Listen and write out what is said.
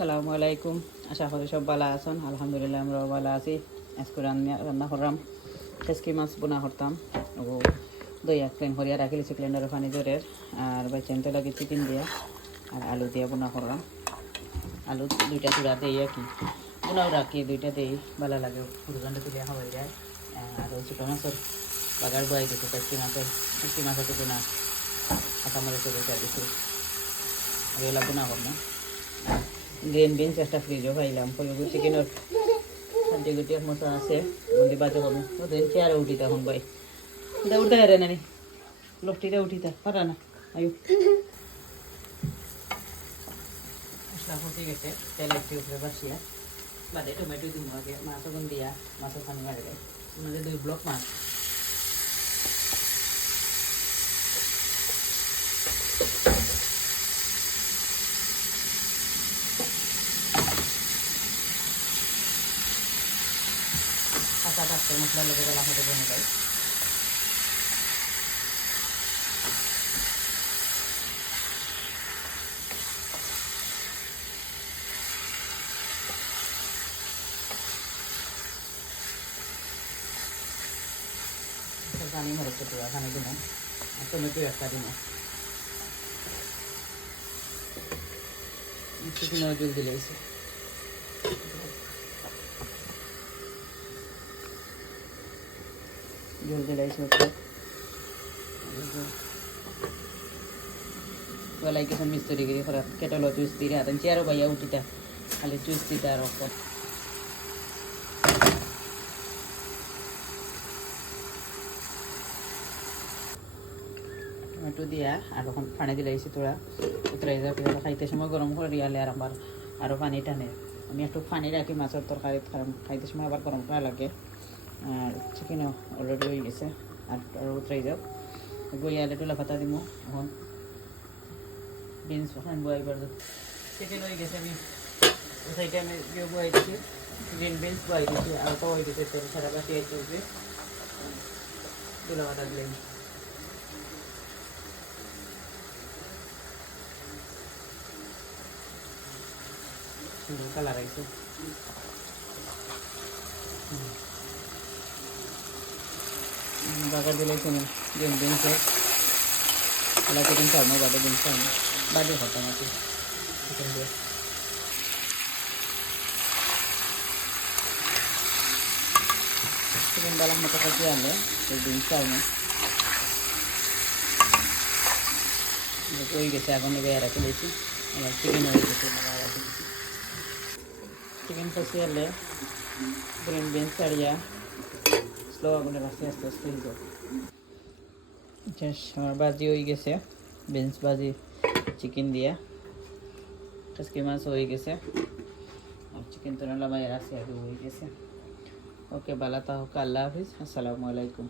আসসালামু আলাইকুম। আশা করি সব ভালো আছেন। আলহামদুলিল্লাহ আমরাও ভালো আছি। আজকে রান্না করলাম টেস্কি মাছ বোনা করতাম ও দই এক প্লেন করিয়া রাখি লিছি প্লেন্ডারে পানি জোরের আর বাইচেনতে লাগে চিকেন দিয়া আর আলু দিয়া বোনা করলাম। আলু দুইটা চূড়া দেই আর কি বোনাও রাখি দুইটা দেই ভালো লাগে ফুলগানটা তুলিয়া খাওয়াই যায়। আর ওই ছোটো মাছের বাগার বয়াই দিতে টেস্কি মাছের তো বোনা কাঁচামরিচ দুইটা দিছি এগুলা বোনা করলাম। গ্রিন বিনস একটা ফ্রিজও খাইলাম কলগু চিকেনের হাড্ডি গুটি মশা আছে বন্দি বাজে কমে ওদের চেয়ারে উঠিতা এখন ভাই এটা উঠতে হারে নানি লোকটিটা উঠিতা পারা না আয়ু মশলা ফুটে গেছে তেল একটি উপরে বাসিয়া বাদে টমেটো দিব আগে মাছ ওখান দিয়া মাছের পানি মারে দেয় আমাদের 2 ব্লক মাছ কাঁচা কাঁচা মশলা লেগে গেলে আমাদের বনে যায়। পানি মরে তো এখানে দিব টমেটো একটা দিব চিকেন জল দিলে জল দিলাইছে গলাই কিছু মিস্ত্রি গিরি খরা কেটল চুইস দিরে হাতেন চেয়ারও বাইয়া উঠিতা খালি চুইস দিতা আর টমেটো দিয়া আর তখন পানি দিলাইছি তোরা উতরাই যা পিছনে খাইতে সময় গরম করে দিয়ালে আর আমার আরও পানি টানে আমি একটু পানি রাখি মাছের তরকারিত কারণ খাইতে সময় আবার গরম করা লাগে আর চিকেনও অলরেডি হয়ে গেছে আর উতরাই যাও গইয়ালে টুলা পাতা দিব এখন বিনস ওখানে বয়াইবার চিকেন হয়ে গেছে আমি সাইডে আমি বয়াই দিচ্ছি গ্রিন বিনস বয়াই দিচ্ছি আর তো হয়ে গেছে তেল সারা বাকি আইতে হবে টুলা পাতা দিলাম কালার আইছে বাগা দিলাইছে না গ্রিন বিনসে আলা চিকেন খাবো বাদে বিনস খাবো বাদে হতাম আর চিকেন দিয়ে চিকেন বালাম মতো কাটিয়ে আনলে এই বিনস খাবো হয়ে গেছে এখন এবার রাখে দিয়েছি এবার চিকেন হয়ে গেছে রাখে দিয়েছি চিকেন কষিয়ে আনলে গ্রিন বিনস ছাড়িয়া স্লো আগুনে রাখি আস্তে আস্তে হয়ে আমার ভাজি হয়ে গেছে বিনস ভাজি চিকেন দিয়া টেস্কি মাছ হয়ে গেছে আর চিকেন তো রান্না বাইরে আছে আগে হয়ে গেছে ওকে ভালো থাকুক আল্লাহ হাফিজ আসসালামু আলাইকুম।